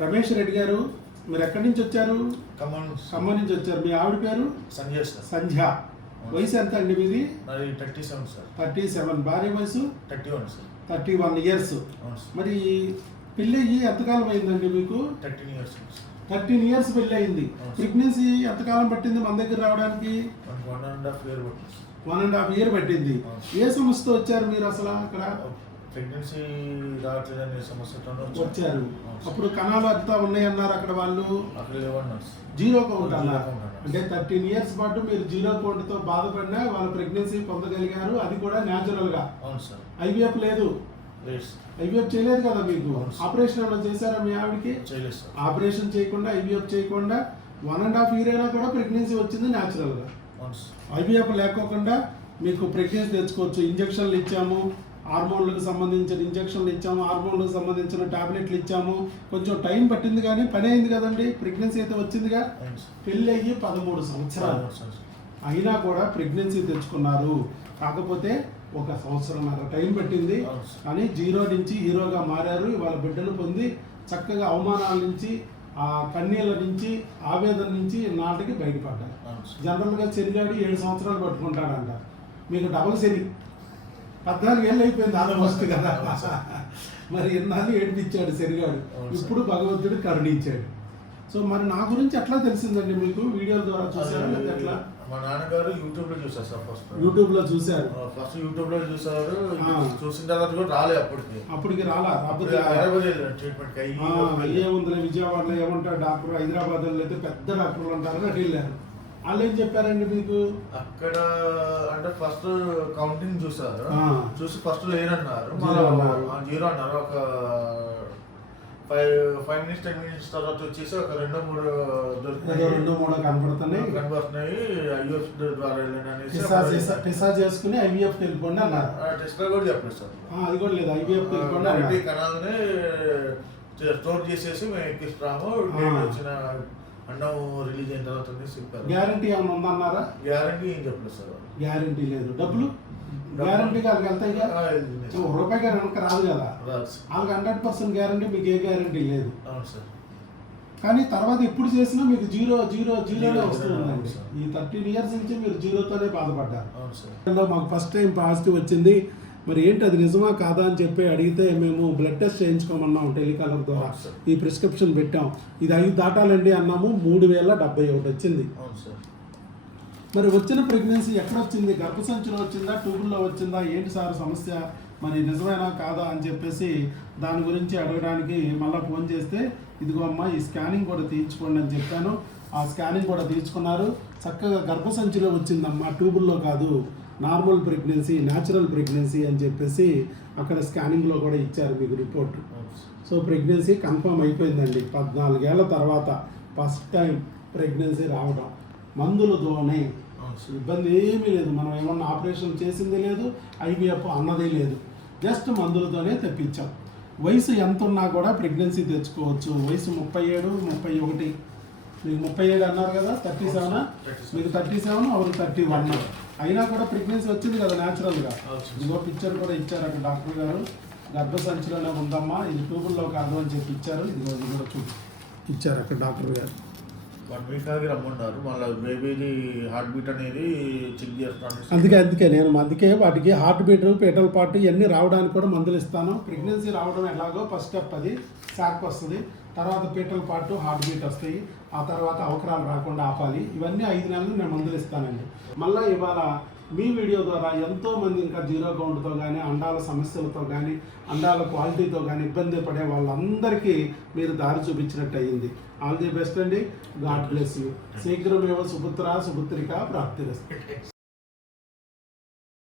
రమేష్ రెడ్డి గారు, మీరు ఎక్కడి నుంచి వచ్చారు? ఖమ్మం నుంచి వచ్చారు. మీ ఆవిడ పేరు? సంధ్య. వయసు ఎంత అండి మీది? 37 సార్. 37. భార్య వయసు? 31 సార్. 31 years. మరి పెళ్ళి అయ్యి ఎంతకాలం అయిందండి మీకు? 13 years. 13 years పెళ్ళి అయింది. ప్రెగ్నెన్సీ ఎంతకాలం పట్టింది మన దగ్గర రావడానికి? 1.5 year పట్టింది. 1.5 year పట్టింది. ఏ సమస్యతో వచ్చారు మీరు అసలు అక్కడ? ప్రెగ్నెన్సీ రావట్లేదనే సమస్యతో వచ్చారు. అప్పుడు కణాలు అంతా ఉన్నాయన్నారు అక్కడ వాళ్ళు? అక్కడ లేవన్నారు. జీరో కౌంట్ అన్నారు. అంటే 13 years పాటు మీరు జీరో కౌంట్ తో బాధపడినా వాళ్ళు ప్రెగ్నెన్సీ పొందగలిగారు. అది కూడా న్యాచురల్ గా. అవును సార్. ఐవీఎఫ్ లేదు. ఐవీఎఫ్ చేయలేదు కదా మీకు? ఆపరేషన్ ఏమైనా చేశారా మీ ఆవిడకి? చేయలేదు సార్. ఆపరేషన్ చేయకుండా, ఐవీఎఫ్ చేయకుండా 1.5 year అయినా కూడా ప్రెగ్నెన్సీ వచ్చింది న్యాచురల్ గా. ఐవీఎఫ్ లేకోకుండా మీకు ప్రెగ్నెన్సీ తెచ్చుకోవచ్చు. ఇంజక్షన్లు ఇచ్చాము, హార్మోన్లకు సంబంధించిన ఇంజక్షన్లు ఇచ్చాము, హార్మోన్లకు సంబంధించిన టాబ్లెట్లు ఇచ్చాము. కొంచెం టైం పట్టింది కానీ పని అయింది కదండి. ప్రెగ్నెన్సీ అయితే వచ్చిందిగా. పెళ్ళి అయ్యి 13 సంవత్సరాలు అయినా కూడా ప్రెగ్నెన్సీ తెచ్చుకున్నారు. కాకపోతే 1 సంవత్సరంన్నర టైం పట్టింది. కానీ జీరో నుంచి హీరోగా మారారు. ఇవాళ బిడ్డను పొంది చక్కగా అవమానాల నుంచి, ఆ కన్నీళ్ళ నుంచి, ఆవేదన నుంచి నాటికి బయటపడ్డారు. జనరల్గా శనిగాడు 7 సంవత్సరాలు పట్టుకుంటాడంట. మీకు డబల్ శని. 14 ఏళ్ళు అయిపోయింది ఆల్మోస్ట్ కదా. మరి ఎన్నాళ్ళు ఏడిపించాడు శనిగాడు. ఇప్పుడు భగవంతుడు కరుణించాడు. సో మరి నా గురించి ఎట్లా తెలిసిందండి మీకు? వీడియోల ద్వారా చూసారా లేదా ఎట్లా? మా నాన్నగారు యూట్యూబ్ లో చూసారు సార్. యూట్యూబ్ లో చూసారు. ఫస్ట్ యూట్యూబ్ లో చూసారు. చూసిన తర్వాత కూడా రాలే. అప్పటికి రాలా. ట్రీట్మెంట్ అయ్యేముందిలే, విజయవాడలో ఏమంటారు డాక్టర్, హైదరాబాద్ లో అయితే పెద్ద డాక్టర్లు అంటారు. అటు వెళ్ళారు. వాళ్ళు ఏం చెప్పారండి మీకు? అక్కడ అంటే ఫస్ట్ కౌంటింగ్ చూసారు. చూసి ఫస్ట్ లేరన్నారు, జీరో అన్నారు. ఒక 5 minutes 10 minutes తర్వాత వచ్చేసి ఒక 2-3 కనబడుతున్నాయి. ఐవీఎఫ్ ద్వారా టెస్టా చేసుకుని ఐవీఎఫ్ వెళ్ళిపోండి అన్నారు. టెస్ట్ కూడా చెప్పలేదు సార్. అది కూడా లేదు. ఐవీఎఫ్ వెళ్ళిపోండి. కణాలని స్టోర్ చేసేసి మేము ఎక్కిస్తాము. వచ్చిన అన్నం రిలీజ్ అయిన తర్వాత చెప్పారు. గ్యారంటీ ఏమైనా ఉందన్నారా? గ్యారంటీ ఏం చెప్పలేదు సార్. గ్యారంటీ లేదు. డబ్బులు గ్యారంటీగా వాళ్ళకి వెళ్తాయి కదా. రూపాయి గారు వెనక రాదు కదా. వాళ్ళకి 100% గ్యారంటీ, మీకు ఏ గ్యారంటీ లేదు. కానీ తర్వాత ఎప్పుడు చేసినా మీకు జీరోనే వస్తుందండి. ఈ 13 years నుంచి మీరు జీరోతోనే బాధపడ్డారు. మాకు ఫస్ట్ టైం పాజిటివ్ వచ్చింది. మరి ఏంటి అది నిజమా కాదా అని చెప్పి అడిగితే మేము బ్లడ్ టెస్ట్ చేయించుకోమన్నాం టెలికాలర్ ద్వారా. ఈ ప్రిస్క్రిప్షన్ పెట్టాం. ఇది 5 దాటాలండి అన్నాము. 3071 వచ్చింది. మరి వచ్చిన ప్రెగ్నెన్సీ ఎక్కడ వచ్చింది? గర్భసంచిలో వచ్చిందా, ట్యూబుల్లో వచ్చిందా, ఏంటి సార్ సమస్య, మరి నిజమేనా కాదా అని చెప్పేసి దాని గురించి అడగడానికి మళ్ళీ ఫోన్ చేస్తే, ఇదిగో అమ్మా ఈ స్కానింగ్ కూడా తీయించుకోండి అని చెప్పాను. ఆ స్కానింగ్ కూడా తీయించుకున్నారు. చక్కగా గర్భసంచిలో వచ్చిందమ్మా, ట్యూబుల్లో కాదు, నార్మల్ ప్రెగ్నెన్సీ, న్యాచురల్ ప్రెగ్నెన్సీ అని చెప్పేసి అక్కడ స్కానింగ్లో కూడా ఇచ్చారు మీకు రిపోర్ట్. సో ప్రెగ్నెన్సీ కన్ఫర్మ్ అయిపోయిందండి. 14 ఏళ్ల తర్వాత ఫస్ట్ టైం ప్రెగ్నెన్సీ రావడం. మందులతోనే ఇబ్బంది ఏమీ లేదు. మనం ఏమన్నా ఆపరేషన్ చేసింది లేదు, ఐవీఎఫ్ అన్నదే లేదు. జస్ట్ మందులతోనే తెప్పించాం. వయసు ఎంత ఉన్నా కూడా ప్రెగ్నెన్సీ తెచ్చుకోవచ్చు. వయసు 37, 31. మీకు 37 అన్నారు కదా. 37, మీకు 37, అవరు 31. అయినా కూడా ప్రెగ్నెన్సీ వచ్చింది కదా న్యాచురల్గా. ఇదిగో పిక్చర్ కూడా ఇచ్చారు అక్కడ డాక్టర్ గారు. గర్భసంచిలోనే ఉందమ్మా, ఇది ట్యూబుల్లో కాదు అని చెప్పి ఇచ్చారు. ఇదిగో ఇది కూడా ఇచ్చారు అక్కడ డాక్టర్ గారు. 1 week ఆగి రమ్మన్నారు. మళ్ళీ బేబీది హార్ట్ బీట్ అనేది చెక్ చేస్తాను. అందుకే వాటికి హార్ట్ బీట్, పేటల్ పార్ట్ ఇవన్నీ రావడానికి కూడా మందులు ఇస్తాను. ప్రెగ్నెన్సీ రావడం ఎలాగో ఫస్ట్ స్టెప్ అది శాక్ వస్తుంది. తర్వాత పేటల్ పార్ట్, హార్ట్ బీట్ వస్తాయి. ఆ తర్వాత అవకరాలు రాకుండా ఆపాలి. ఇవన్నీ 5 నెలలు నేను మందులు ఇస్తానండి. మళ్ళీ ఇవాళ మీ వీడియో ద్వారా ఎంతోమంది ఇంకా జీరో కౌంట్తో కానీ, అండాల సమస్యలతో కానీ, అండాల క్వాలిటీతో కానీ ఇబ్బంది పడే వాళ్ళందరికీ మీరు దారి చూపించినట్టు అయ్యింది. ఆల్ ది బెస్ట్ అండి. God bless you. శీఘ్రమేవ సుపుత్ర సుపుత్రిక ప్రాప్తిరస్తు.